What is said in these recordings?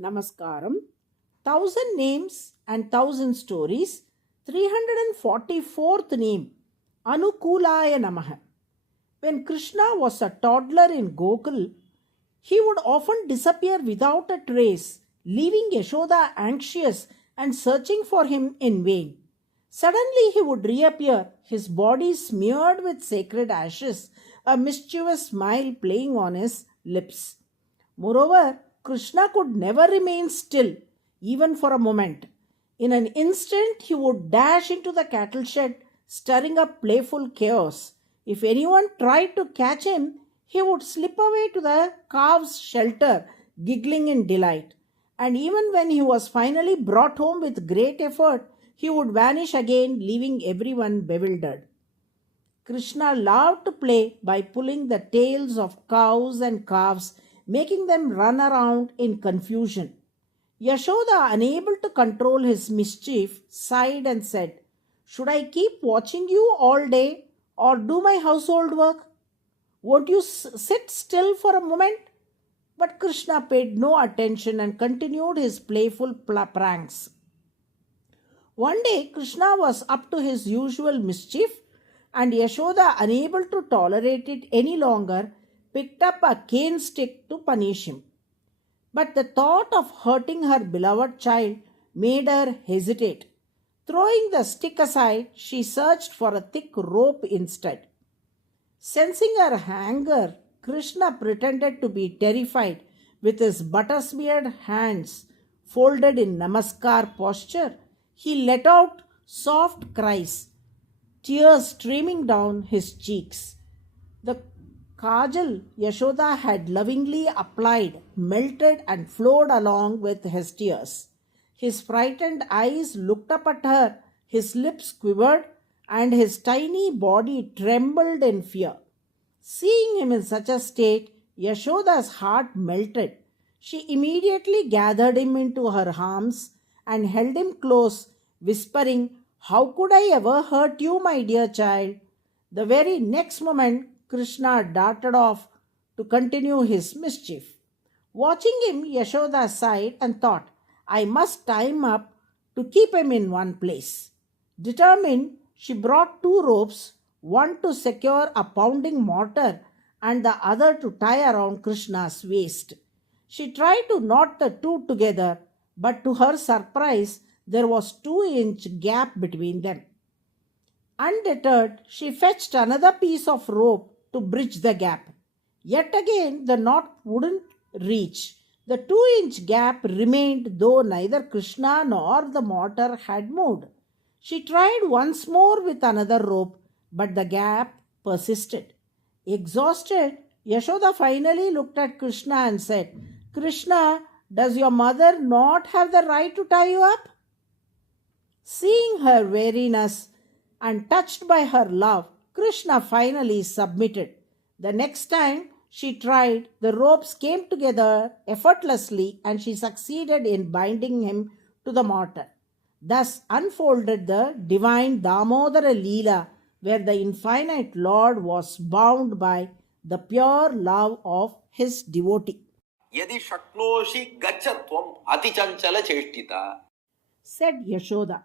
Namaskaram. Thousand Names and Thousand Stories. 344th name. ANUKOOLAAYA NAMAH. When Krishna was a toddler in Gokul, he would often disappear without a trace, leaving Yashoda anxious and searching for him in vain. Suddenly he would reappear, his body smeared with sacred ashes, a mischievous smile playing on his lips. Moreover, Krishna could never remain still, even for a moment. In an instant, he would dash into the cattle shed, stirring up playful chaos. If anyone tried to catch him, he would slip away to the calves' shelter, giggling in delight. And even when he was finally brought home with great effort, he would vanish again, leaving everyone bewildered. Krishna loved to play by pulling the tails of cows and calves, making them run around in confusion. Yashoda, unable to control his mischief, sighed and said, "Should I keep watching you all day or do my household work? Won't you sit still for a moment?" But Krishna paid no attention and continued his playful pranks. One day, Krishna was up to his usual mischief, and Yashoda, unable to tolerate it any longer, picked up a cane stick to punish him. But the thought of hurting her beloved child made her hesitate. Throwing the stick aside, she searched for a thick rope instead. Sensing her anger, Krishna pretended to be terrified. With his butter-smeared hands folded in namaskar posture, he let out soft cries, tears streaming down his cheeks. The kajal Yashoda had lovingly applied melted and flowed along with his tears. His frightened eyes looked up at her, his lips quivered, and his tiny body trembled in fear. Seeing him in such a state, Yashoda's heart melted. She immediately gathered him into her arms and held him close, whispering, "How could I ever hurt you, my dear child?" The very next moment, Krishna darted off to continue his mischief. Watching him, Yashoda sighed and thought, "I must tie him up to keep him in one place." Determined, she brought two ropes, one to secure a pounding mortar and the other to tie around Krishna's waist. She tried to knot the two together, but to her surprise, there was 2-inch gap between them. Undeterred, she fetched another piece of rope to bridge the gap. Yet again, the knot wouldn't reach. The 2-inch gap remained, though neither Krishna nor the mortar had moved. She tried once more with another rope, but the gap persisted. Exhausted, Yashoda finally looked at Krishna and said, "Krishna, does your mother not have the right to tie you up?" Seeing her weariness and touched by her love, Krishna finally submitted. The next time she tried, the ropes came together effortlessly and she succeeded in binding him to the mortar. Thus unfolded the divine Damodara Leela, where the infinite Lord was bound by the pure love of his devotee. यदि शक्नोषि गच्छ त्वम् अतिचञ्चल चेष्टिता, said Yashoda.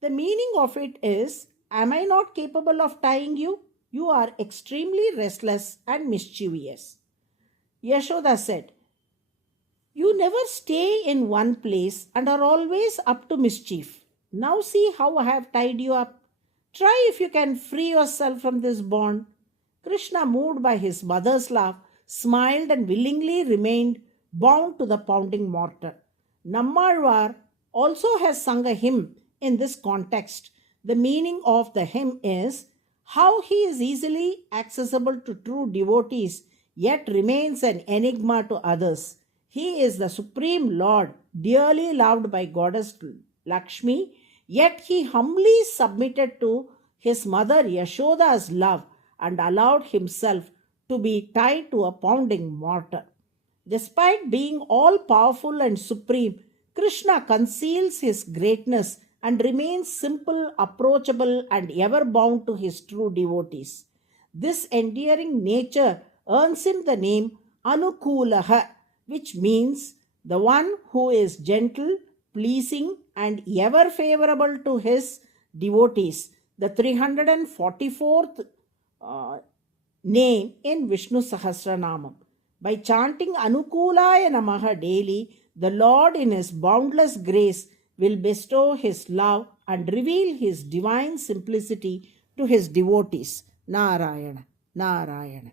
The meaning of it is, "Am I not capable of tying you? You are extremely restless and mischievous." Yashoda said, "You never stay in one place and are always up to mischief. Now see how I have tied you up. Try if you can free yourself from this bond." Krishna, moved by his mother's love, smiled and willingly remained bound to the pounding mortar. Nammalvar also has sung a hymn in this context. The meaning of the hymn is how he is easily accessible to true devotees yet remains an enigma to others. He is the Supreme Lord, dearly loved by Goddess Lakshmi, yet he humbly submitted to his mother Yashoda's love and allowed himself to be tied to a pounding mortar. Despite being all powerful and supreme, Krishna conceals his greatness and remains simple, approachable, and ever bound to his true devotees. This endearing nature earns him the name ANUKOOLAAYA, which means The one who is gentle, pleasing, and ever favorable to his devotees. The 344th name in Vishnu Sahasranamam. By chanting Anukoolaya Namaha daily, the Lord in His boundless grace will bestow His love and reveal His divine simplicity to His devotees. Narayana, Narayana.